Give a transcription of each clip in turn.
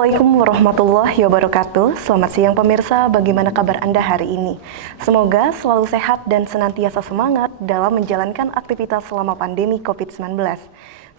Assalamualaikum warahmatullahi wabarakatuh. Selamat siang pemirsa, bagaimana kabar Anda hari ini? Semoga selalu sehat dan senantiasa semangat dalam menjalankan aktivitas selama pandemi COVID-19.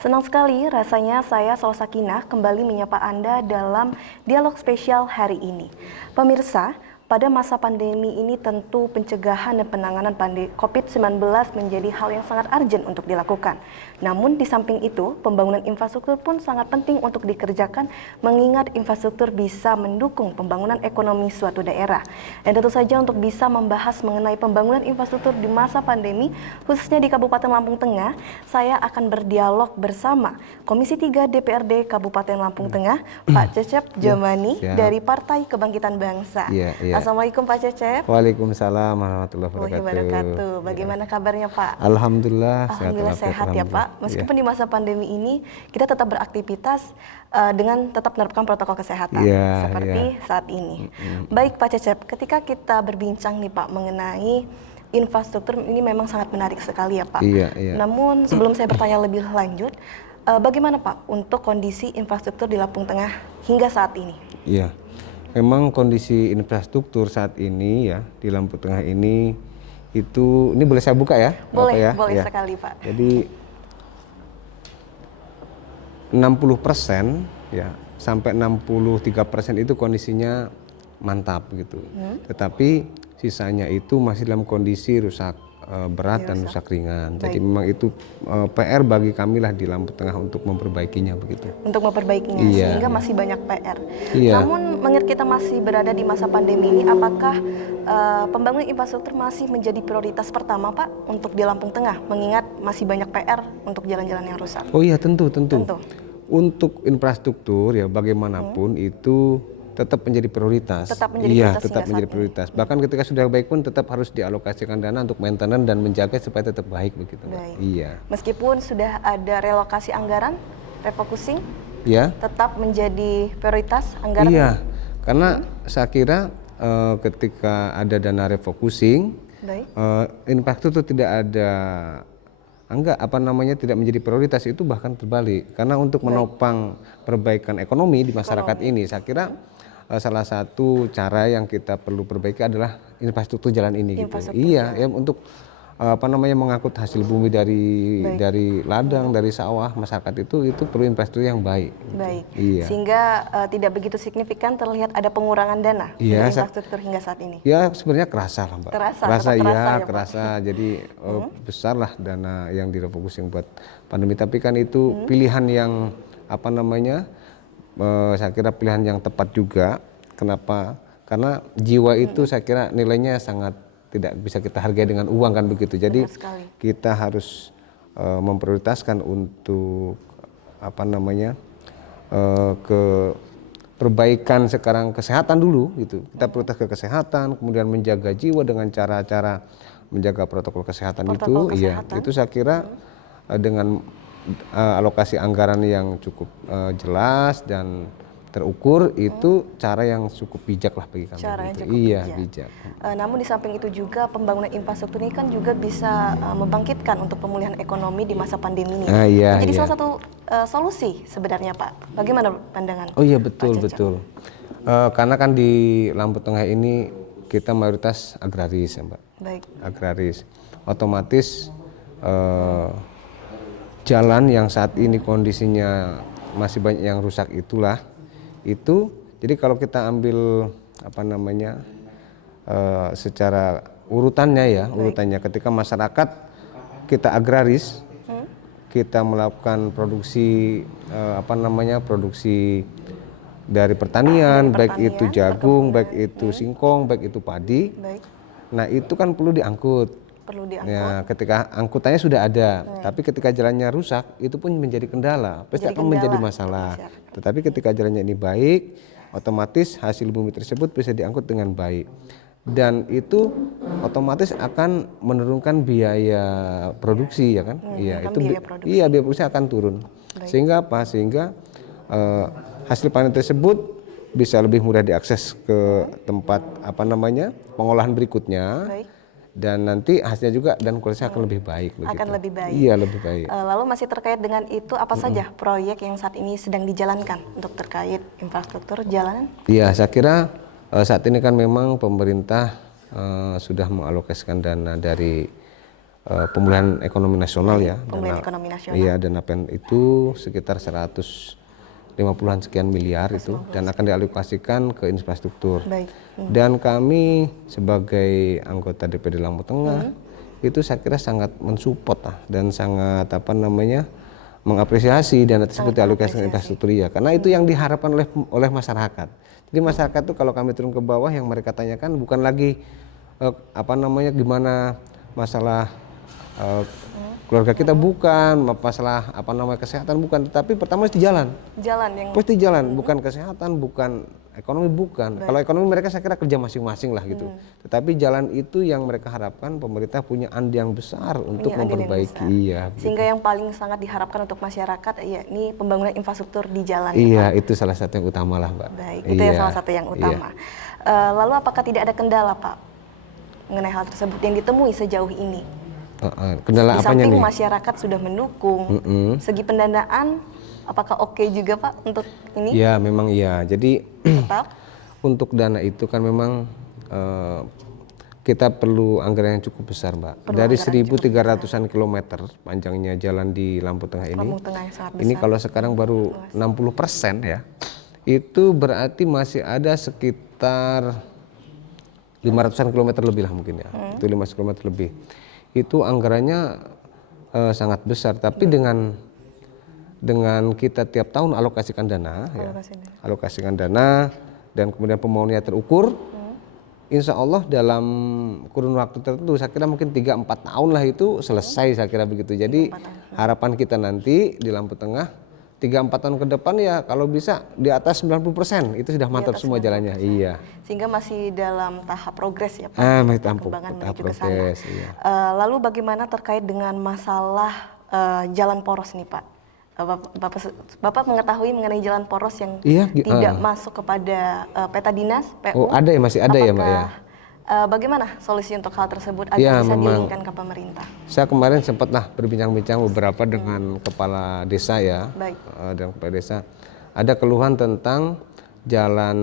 Senang sekali rasanya saya Salsakinah kembali menyapa Anda dalam dialog spesial hari ini. Pemirsa, pada masa pandemi ini tentu pencegahan dan penanganan pandemi COVID-19 menjadi hal yang sangat urgent untuk dilakukan. Namun di samping itu, pembangunan infrastruktur pun sangat penting untuk dikerjakan mengingat infrastruktur bisa mendukung pembangunan ekonomi suatu daerah. Dan tentu saja untuk bisa membahas mengenai pembangunan infrastruktur di masa pandemi, khususnya di Kabupaten Lampung Tengah, saya akan berdialog bersama Komisi 3 DPRD Kabupaten Lampung Tengah, Pak Cecep Jamani dari Partai Kebangkitan Bangsa. Assalamualaikum Pak Cecep. Waalaikumsalam warahmatullahi wabarakatuh. Bagaimana kabarnya Pak? Alhamdulillah sehat ya Pak. Meskipun di masa pandemi ini kita tetap beraktivitas dengan tetap menerapkan protokol kesehatan seperti saat ini. Baik Pak Cecep, ketika kita berbincang nih Pak mengenai infrastruktur ini memang sangat menarik sekali ya Pak. Namun sebelum saya bertanya lebih lanjut, bagaimana Pak untuk kondisi infrastruktur di Lampung Tengah hingga saat ini? Memang kondisi infrastruktur saat ini ya di Lampung Tengah ini boleh saya buka ya? Boleh sekali Pak. Jadi 60% ya sampai 63% itu kondisinya mantap gitu. Tetapi sisanya itu masih dalam kondisi rusak berat dan rusak ringan. Jadi memang itu PR bagi kami lah di Lampung Tengah untuk memperbaikinya begitu. Untuk memperbaikinya sehingga masih banyak PR. Namun mengingat kita masih berada di masa pandemi ini, apakah pembangunan infrastruktur masih menjadi prioritas pertama Pak untuk di Lampung Tengah? Mengingat masih banyak PR untuk jalan-jalan yang rusak. Oh iya tentu. Untuk infrastruktur ya bagaimanapun itu tetap menjadi prioritas. Tetap menjadi prioritas. Bahkan ketika sudah baik pun tetap harus dialokasikan dana untuk maintenance dan menjaga supaya tetap baik begitu. Meskipun sudah ada relokasi anggaran, refocusing, tetap menjadi prioritas anggaran. Karena saya kira ketika ada dana refocusing, infrastruktur tidak ada tidak menjadi prioritas, itu bahkan terbalik. Karena untuk menopang perbaikan ekonomi di masyarakat ini, saya kira salah satu cara yang kita perlu perbaiki adalah infrastruktur jalan ini gitu. Untuk mengangkut hasil bumi dari ladang, dari sawah masyarakat itu perlu infrastruktur yang baik. Sehingga tidak begitu signifikan terlihat ada pengurangan dana di infrastruktur hingga saat ini. Sebenarnya kerasa lah Mbak. Kerasa. Jadi besar lah dana yang direfocusing buat pandemi. Tapi kan itu pilihan yang saya kira pilihan yang tepat juga. Kenapa? Karena jiwa itu saya kira nilainya sangat tidak bisa kita hargai dengan uang kan begitu. Jadi kita harus memprioritaskan untuk ke perbaikan sekarang kesehatan dulu gitu. Kita prioritas ke kesehatan, kemudian menjaga jiwa dengan cara-cara menjaga protokol kesehatan. Itu saya kira dengan alokasi anggaran yang cukup jelas dan terukur, itu cara yang cukup bijak lah bagi kami. Bijak. Namun di samping itu juga pembangunan infrastruktur ini kan juga bisa membangkitkan untuk pemulihan ekonomi di masa pandemi ini. Jadi salah satu solusi sebenarnya Pak. Bagaimana pandangan? Betul. Karena kan di Lampung Tengah ini kita mayoritas agraris ya Mbak. Agraris. Otomatis jalan yang saat ini kondisinya masih banyak yang rusak jadi kalau kita ambil secara urutannya ketika masyarakat kita agraris, kita melakukan produksi produksi dari pertanian, baik itu jagung, baik itu singkong, baik itu padi. Nah itu kan perlu diangkut. Ketika angkutannya sudah ada, tapi ketika jalannya rusak, itu pun menjadi kendala, pasti akan menjadi masalah. Tetapi ketika jalannya ini baik, otomatis hasil bumi tersebut bisa diangkut dengan baik. Dan itu otomatis akan menurunkan biaya produksi, ya kan? Biaya produksi akan turun. Sehingga hasil panen tersebut bisa lebih mudah diakses ke tempat pengolahan berikutnya. dan nanti hasilnya juga dan kualitasnya akan lebih baik begitu. Akan lebih baik. Iya, lebih baik. Lalu masih terkait dengan itu, apa saja proyek yang saat ini sedang dijalankan untuk terkait infrastruktur jalanan? Iya, saya kira saat ini kan memang pemerintah sudah mengalokasikan dana dari pemulihan ekonomi nasional ya. Pemulihan ekonomi nasional. Iya, dana PEN itu sekitar 150-an sekian miliar itu dan akan dialokasikan ke infrastruktur. Baik. Dan kami sebagai anggota DPD Lampung Tengah itu saya kira sangat mensupport dan sangat mengapresiasi dana tersebut dialokasikan infrastruktur ya, karena itu yang diharapkan oleh masyarakat. Jadi masyarakat itu kalau kami turun ke bawah yang mereka tanyakan bukan lagi gimana masalah keluarga kita, bukan masalah kesehatan, bukan, tetapi pertama mesti jalan bukan kesehatan, bukan ekonomi, bukan. Kalau ekonomi mereka saya kira kerja masing-masing lah gitu, tetapi jalan itu yang mereka harapkan pemerintah punya andil yang besar untuk memperbaiki. Iya, sehingga yang paling sangat diharapkan untuk masyarakat yakni pembangunan infrastruktur di jalan. Iya, itu salah satu yang utama lah, Mbak. Baik, itu yang salah satu yang utama. Lalu apakah tidak ada kendala, Pak, mengenai hal tersebut yang ditemui sejauh ini? Kendala apanya nih? Di samping masyarakat sudah mendukung, segi pendanaan apakah oke juga, Pak, untuk ini? Ya, memang iya. Jadi tetap untuk dana itu kan memang kita perlu anggaran yang cukup besar, Mbak. Dari 1.300-an kilometer panjangnya jalan di Lampung Tengah ini. Lampung Tengah yang sangat besar. Ini kalau sekarang baru 60% ya. Itu berarti masih ada sekitar 500-an kilometer lebih lah mungkin ya. Itu 500 kilometer lebih. Itu anggarannya sangat besar, tapi dengan kita tiap tahun alokasikan dana, alokasikan dana dan kemudian pembangunannya terukur, insya Allah dalam kurun waktu tertentu, saya kira mungkin 3-4 tahun lah itu selesai, saya kira begitu. Jadi harapan kita nanti di Lampung Tengah 3-4 tahun ke depan ya kalau bisa di atas 90% itu sudah mantap semua jalannya. Iya. Sehingga masih dalam tahap progres ya, Pak. Masih tahap progres. Iya. Lalu bagaimana terkait dengan masalah jalan poros nih, Pak? Bapak mengetahui mengenai jalan poros yang tidak masuk kepada peta dinas PU? Ada ya, masih ada ya, Mbak ya. Bagaimana solusi untuk hal tersebut agar bisa diinginkan ke pemerintah? Saya kemarin sempatlah berbincang-bincang beberapa dengan kepala desa ya. Baik. Dan kepala desa ada keluhan tentang jalan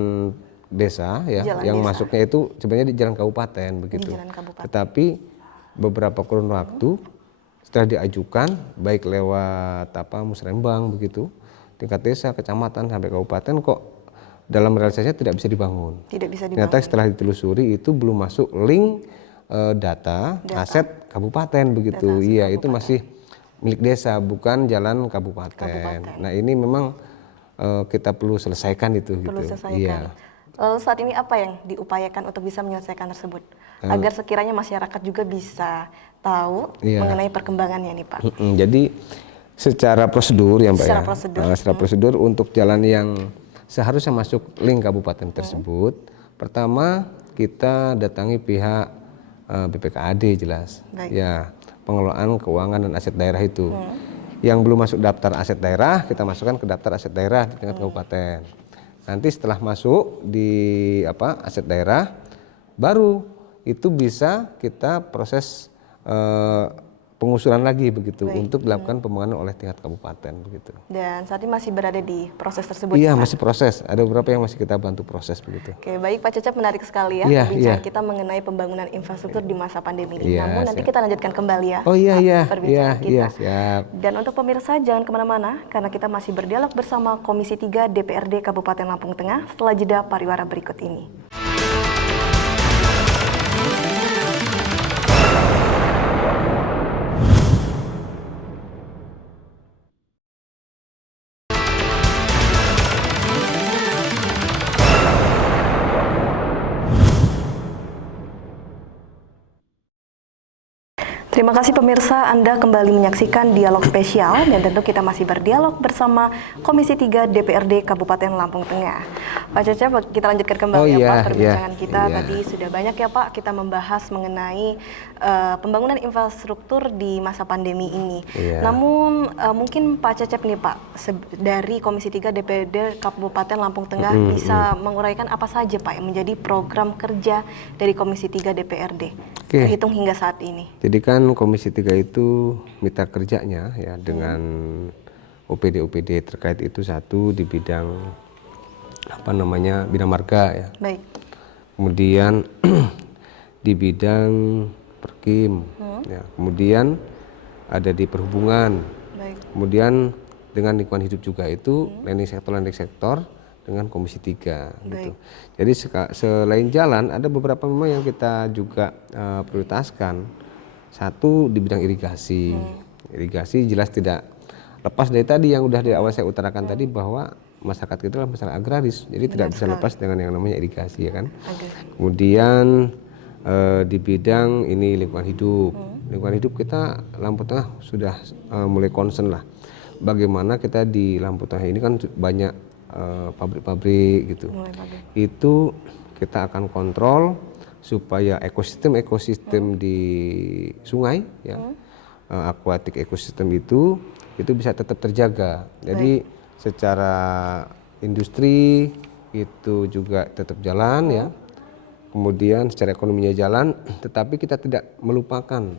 desa ya, yang masuknya itu sebenarnya di jalan kabupaten begitu. Tetapi beberapa kurun waktu setelah diajukan baik lewat musrembang begitu, tingkat desa, kecamatan sampai kabupaten, kok dalam realisasinya tidak bisa dibangun. Ternyata setelah ditelusuri itu belum masuk link data aset kabupaten begitu. Iya, itu masih milik desa, bukan jalan kabupaten. Nah, ini memang kita perlu selesaikan itu. Iya. Lalu saat ini apa yang diupayakan untuk bisa menyelesaikan tersebut? Agar sekiranya masyarakat juga bisa tahu mengenai perkembangannya nih, Pak. Jadi secara prosedur ya, Mbak, secara prosedur untuk jalan yang seharusnya masuk link kabupaten tersebut, pertama kita datangi pihak BPKAD jelas. Ya, pengelolaan keuangan dan aset daerah itu. Yang belum masuk daftar aset daerah, kita masukkan ke daftar aset daerah di tingkat kabupaten. Nanti setelah masuk di aset daerah, baru itu bisa kita proses pengusulan lagi begitu untuk dilakukan pembangunan oleh tingkat kabupaten begitu. Dan saat ini masih berada di proses tersebut. Iya, masih proses. Ada beberapa yang masih kita bantu proses begitu. Oke, baik Pak Cecep, menarik sekali ya perbincangan kita mengenai pembangunan infrastruktur di masa pandemi ini. Namun nanti kita lanjutkan kembali ya. Perbincangan kita. Siap. Dan untuk pemirsa jangan kemana-mana karena kita masih berdialog bersama Komisi 3 DPRD Kabupaten Lampung Tengah setelah jeda pariwara berikut ini. Terima kasih pemirsa, Anda kembali menyaksikan Dialog Spesial dan tentu kita masih berdialog bersama Komisi 3 DPRD Kabupaten Lampung Tengah. Pak Cecep, kita lanjutkan kembali Pak perbincangan kita. Tadi sudah banyak ya Pak kita membahas mengenai pembangunan infrastruktur di masa pandemi ini. Namun mungkin Pak Cecep nih Pak, dari Komisi 3 DPRD Kabupaten Lampung Tengah bisa menguraikan apa saja Pak yang menjadi program kerja dari Komisi 3 DPRD? Oke. terhitung hingga saat ini? Jadi kan Komisi 3 itu mitra kerjanya ya dengan OPD terkait itu satu di bidang bidang marga ya. Baik. Kemudian di bidang Perkim ya. Kemudian ada di perhubungan. Baik. Kemudian dengan lingkungan hidup juga itu landing sektor dengan Komisi 3 gitu. Jadi selain jalan ada beberapa memang yang kita juga prioritaskan. Satu di bidang irigasi. Irigasi jelas tidak lepas dari tadi yang udah di awal saya utarakan tadi bahwa masyarakat kita adalah masyarakat agraris. Jadi tidak bisa lepas dengan yang namanya irigasi ya kan. Kemudian di bidang ini lingkungan hidup. Lingkungan hidup kita Lampu Tengah sudah mulai concern lah. Bagaimana kita di Lampu Tengah ini kan banyak pabrik-pabrik gitu. Itu kita akan kontrol supaya ekosistem di sungai ya, aquatic ekosistem itu bisa tetap terjaga. Jadi secara industri itu juga tetap jalan ya. Kemudian secara ekonominya jalan, tetapi kita tidak melupakan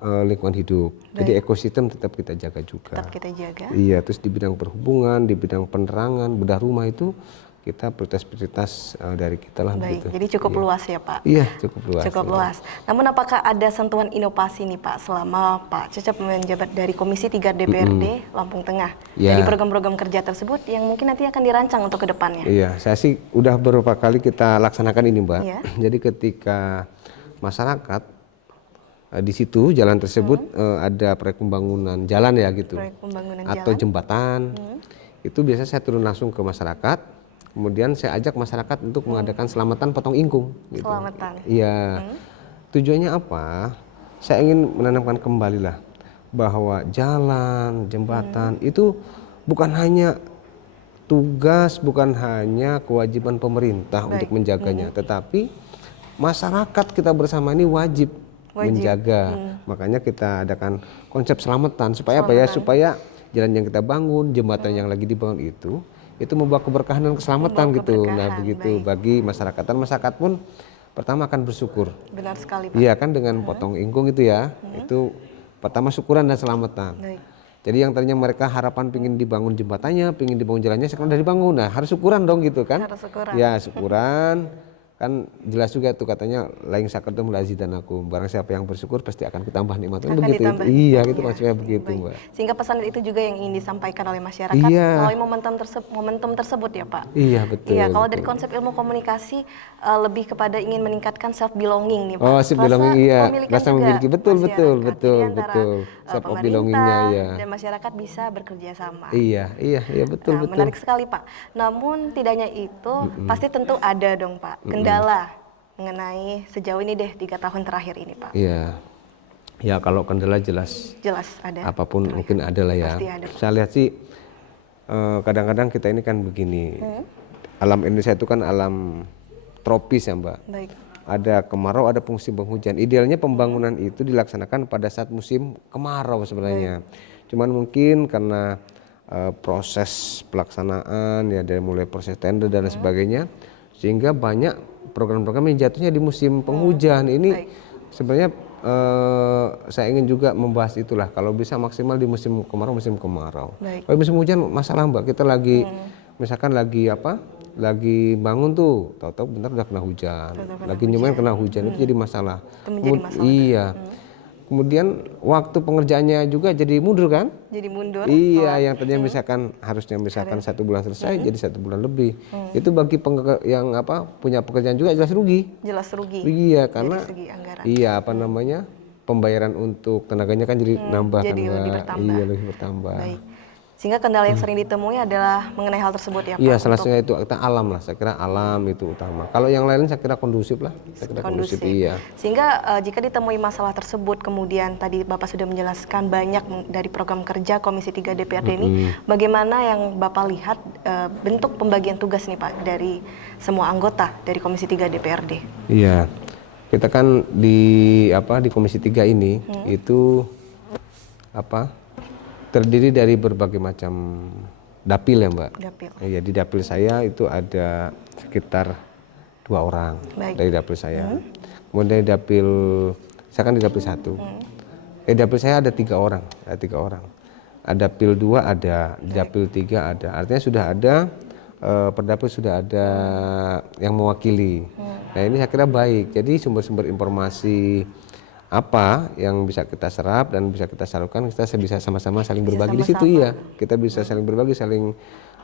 lingkungan hidup. Jadi ekosistem tetap kita jaga juga. Tetap kita jaga. Iya, terus di bidang perhubungan, di bidang penerangan, bedah rumah itu kita prioritas dari kita lah. Baik, begitu. jadi cukup luas ya Pak? Iya, cukup luas. Cukup luas. Namun apakah ada sentuhan inovasi nih Pak selama Pak Cecep menjabat dari Komisi 3 DPRD Lampung Tengah? Ya. Dari program-program kerja tersebut yang mungkin nanti akan dirancang untuk kedepannya? Iya, saya sih udah beberapa kali kita laksanakan ini Mbak. Iya. Jadi ketika masyarakat di situ jalan tersebut ada proyek pembangunan jalan ya gitu, Proyek pembangunan atau jalan. jembatan, itu biasanya saya turun langsung ke masyarakat, kemudian saya ajak masyarakat untuk mengadakan selamatan potong ingkung. Gitu. Selamatan. Iya, tujuannya apa? Saya ingin menanamkan kembali lah bahwa jalan, jembatan itu bukan hanya tugas, bukan hanya kewajiban pemerintah untuk menjaganya, tetapi masyarakat kita bersama ini wajib menjaga. Makanya kita adakan konsep selamatan supaya apa ya? Supaya jalan yang kita bangun, jembatan yang lagi dibangun itu membawa keberkahan dan keselamatan gitu. Nah, begitu bagi masyarakat, dan masyarakat pun pertama akan bersyukur. Benar sekali Pak. Iya kan, dengan potong ingkung itu ya. Itu pertama syukuran dan selamatan. Baik. Jadi yang tadinya mereka harapan pingin dibangun jembatannya, pingin dibangun jalannya, sekarang udah dibangun. Nah, harus syukuran dong gitu kan. Harus syukuran. Ya, syukuran. Kan jelas juga tuh katanya lain syakartum lazidanakum, barang siapa yang bersyukur pasti akan kutambah nikmat. Akan Begitu. ditambah. Iya, itu maksudnya begitu, Baik. Mbak. Sehingga pesan itu juga yang ingin disampaikan oleh masyarakat melalui momentum tersebut ya Pak. Iya, betul. Iya, kalau dari konsep ilmu komunikasi lebih kepada ingin meningkatkan self belonging nih Pak. Oh, self belonging, iya. Kepemilikan Rasa juga memiliki, betul. Jadi antara Self pemerintah belongingnya ya. dan masyarakat bisa bekerja sama. Iya, betul, Nah, betul. menarik sekali Pak. Namun tidak hanya itu, pasti tentu ada dong Pak kendala mengenai sejauh ini deh 3 tahun terakhir ini Pak. Iya. Ya, kalau kendala jelas ada. apapun mungkin ada lah ya. Pasti ada. Saya lihat sih kadang-kadang kita ini kan begini. Alam Indonesia itu kan alam tropis ya, Mbak. Baik. Ada kemarau, ada musim penghujan. Idealnya pembangunan itu dilaksanakan pada saat musim kemarau sebenarnya. Cuman mungkin karena proses pelaksanaan ya, dari mulai proses tender dan sebagainya, sehingga banyak program-program yang jatuhnya di musim penghujan. Ini sebenarnya saya ingin juga membahas itulah, kalau bisa maksimal di musim kemarau. Kalau musim hujan masalah Mbak, kita lagi misalkan lagi bangun tuh, tahu-tahu bentar udah kena hujan, lagi nyemain kena hujan, itu jadi masalah. Itu menjadi masalah. Iya. Kemudian waktu pengerjaannya juga jadi mundur kan? Jadi mundur. Iya, yang tadinya harusnya 1 bulan selesai jadi 1 bulan lebih. Itu bagi yang punya pekerjaan juga jelas rugi. Jelas rugi. Iya, karena dari segi anggaran. iya pembayaran untuk tenaganya kan jadi nambah jadi kan, lebih Mbak. bertambah. Iya, lebih bertambah. Baik. Sehingga kendala yang sering ditemui adalah mengenai hal tersebut ya Pak. Iya, salah satunya itu kita alam lah. Saya kira alam itu utama. Kalau yang lain saya kira kondusif lah. Kondusif. Iya. Sehingga jika ditemui masalah tersebut, kemudian tadi Bapak sudah menjelaskan banyak dari program kerja Komisi 3 DPRD ini, bagaimana yang Bapak lihat bentuk pembagian tugas nih Pak dari semua anggota dari Komisi 3 DPRD? Iya. Kita kan di Komisi 3 ini itu terdiri dari berbagai macam dapil ya Mbak. Dapil. Iya, di dapil saya itu ada sekitar 2 orang. Baik. Dari dapil saya. Kemudian dari dapil saya kan di dapil 1. Dapil saya ada 3 orang, ada pil 2 ada, di dapil 3 ada, artinya sudah ada per dapil sudah ada yang mewakili. Nah ini saya kira baik, jadi sumber-sumber informasi apa yang bisa kita serap dan bisa kita salurkan, kita bisa sama-sama saling berbagi di situ ya. Kita bisa saling berbagi, saling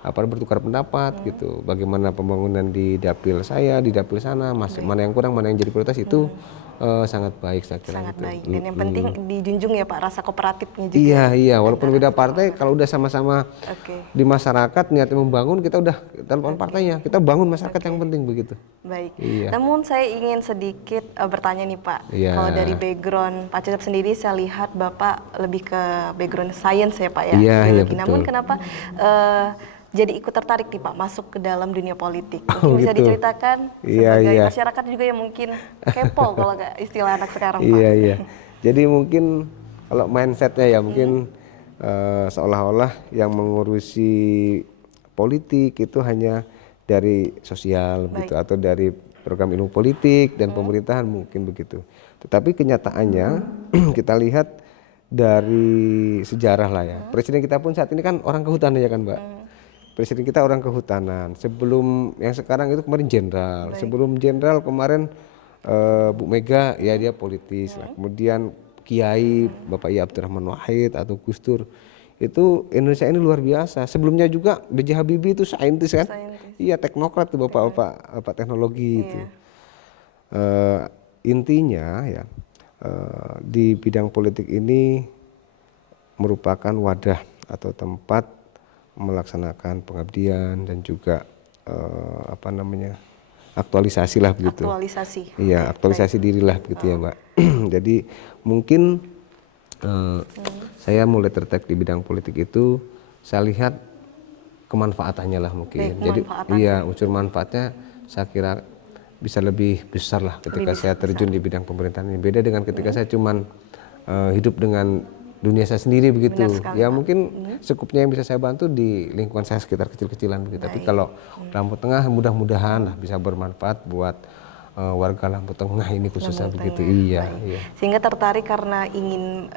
bertukar pendapat gitu. Bagaimana pembangunan di dapil saya, di dapil sana, mana yang kurang, mana yang jadi prioritas itu sangat baik saya kira. Sangat gitu. baik. Dan yang penting dijunjung ya Pak rasa kooperatifnya juga. Iya, walaupun beda partai, kalau udah sama-sama di masyarakat niatnya membangun, kita udah telepon partainya, kita bangun masyarakat yang penting begitu. Baik. Iya. Namun saya ingin sedikit bertanya nih Pak. Iya. Kalau dari background Pak Cecep sendiri, saya lihat Bapak lebih ke background science ya Pak ya. Iya, Biologi. betul. Namun kenapa jadi ikut tertarik nih Pak masuk ke dalam dunia politik? Oh, Mungkin bisa gitu. diceritakan Iya, sebagai iya. masyarakat juga yang mungkin kepo kalau nggak istilah anak sekarang Pak. Iya. Jadi mungkin kalau mindsetnya ya mungkin seolah-olah yang mengurusi politik itu hanya dari sosial gitu, atau dari program ilmu politik dan pemerintahan mungkin begitu. Tetapi kenyataannya kita lihat dari sejarah lah ya. Presiden kita pun saat ini kan orang kehutanan ya kan Mbak. Presiden kita orang kehutanan. Sebelum yang sekarang itu kemarin jenderal. Sebelum jenderal kemarin Bu Mega ya dia politis lah. Kemudian Kiai Bapak I Abdurrahman Wahid atau Gus Dur. Itu Indonesia ini luar biasa. Sebelumnya juga B.J. Habibie itu saintis kan? Iya, teknokrat tuh bapak teknologi itu. Intinya ya di bidang politik ini merupakan wadah atau tempat melaksanakan pengabdian dan juga aktualisasi lah begitu. Aktualisasi. Iya, aktualisasi diri lah begitu ya Mbak. Jadi mungkin saya mulai tertarik di bidang politik itu, saya lihat kemanfaatannya lah mungkin. Jadi iya, unsur manfaatnya saya kira bisa lebih besar lah ketika saya terjun di bidang pemerintahan ini. Beda dengan ketika saya cuman hidup dengan dunia saya sendiri begitu. Ya mungkin sekupnya yang bisa saya bantu di lingkungan saya sekitar kecil-kecilan begitu. Tapi kalau Lampung Tengah mudah-mudahan lah bisa bermanfaat buat warga Lampung Tengah ini khususnya begitu. Iya. Sehingga tertarik karena ingin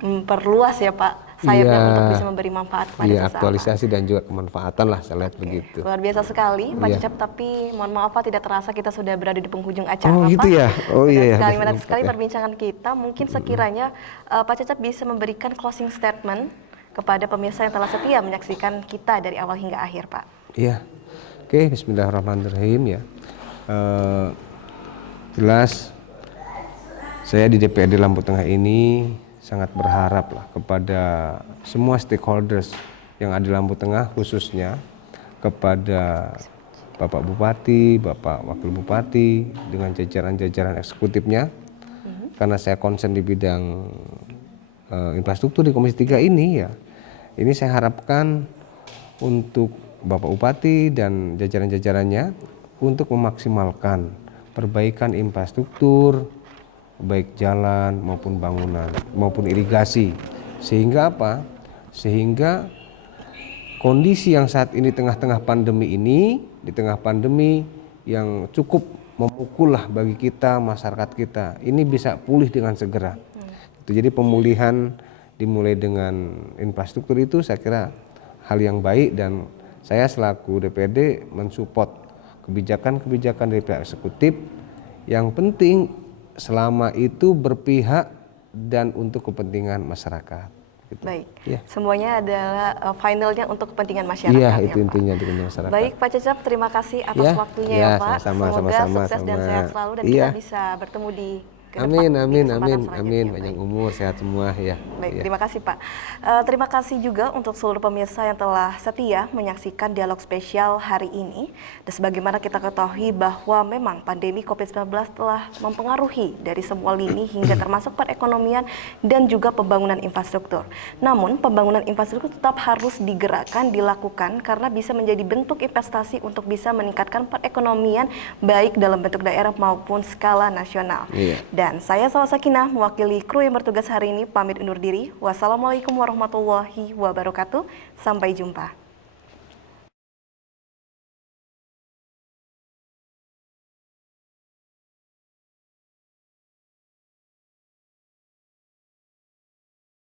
memperluas ya Pak sayapnya untuk bisa memberi manfaat kepada sesama. Aktualisasi dan juga kemanfaatan lah saya lihat begitu. Luar biasa sekali Pak Cecep, tapi mohon maaf Pak tidak terasa kita sudah berada di penghujung acara Pak. gitu ya? Oh iya. Menarik sekali perbincangan kita. Mungkin sekiranya Pak Cecep bisa memberikan closing statement kepada pemirsa yang telah setia menyaksikan kita dari awal hingga akhir Pak. Iya. Oke, bismillahirrahmanirrahim ya. Jelas saya di DPRD Lampung Tengah ini sangat berharap lah kepada semua stakeholders yang ada di Lampung Tengah, khususnya kepada Bapak Bupati, Bapak Wakil Bupati dengan jajaran-jajaran eksekutifnya. Karena saya konsen di bidang infrastruktur di Komisi 3 ini ya. Ini saya harapkan untuk Bapak Bupati dan jajaran-jajarannya untuk memaksimalkan perbaikan infrastruktur, baik jalan maupun bangunan maupun irigasi, sehingga apa? Sehingga kondisi yang saat ini tengah-tengah pandemi ini, di tengah pandemi yang cukup memukul lah bagi kita, masyarakat kita, ini bisa pulih dengan segera. Jadi pemulihan dimulai dengan infrastruktur itu saya kira hal yang baik, dan saya selaku DPRD mensupport kebijakan-kebijakan dari pihak eksekutif. Yang penting selama itu berpihak dan untuk kepentingan masyarakat. Gitu. Baik, ya. Semuanya adalah finalnya untuk kepentingan masyarakat. Iya, ya, itu intinya di masyarakat. Baik Pak Cecep, terima kasih atas waktunya ya Pak. Semoga sukses dan sehat selalu dan kita bisa bertemu di Amin, panjang umur, sehat semua ya. Baik, terima kasih Pak. Terima kasih juga untuk seluruh pemirsa yang telah setia menyaksikan dialog spesial hari ini. Dan sebagaimana kita ketahui bahwa memang pandemi COVID-19 telah mempengaruhi dari semua lini hingga termasuk perekonomian dan juga pembangunan infrastruktur. Namun pembangunan infrastruktur tetap harus digerakkan, dilakukan karena bisa menjadi bentuk investasi untuk bisa meningkatkan perekonomian baik dalam bentuk daerah maupun skala nasional. Dan saya Salwa Sakinah mewakili kru yang bertugas hari ini pamit undur diri. Wassalamualaikum warahmatullahi wabarakatuh. Sampai jumpa.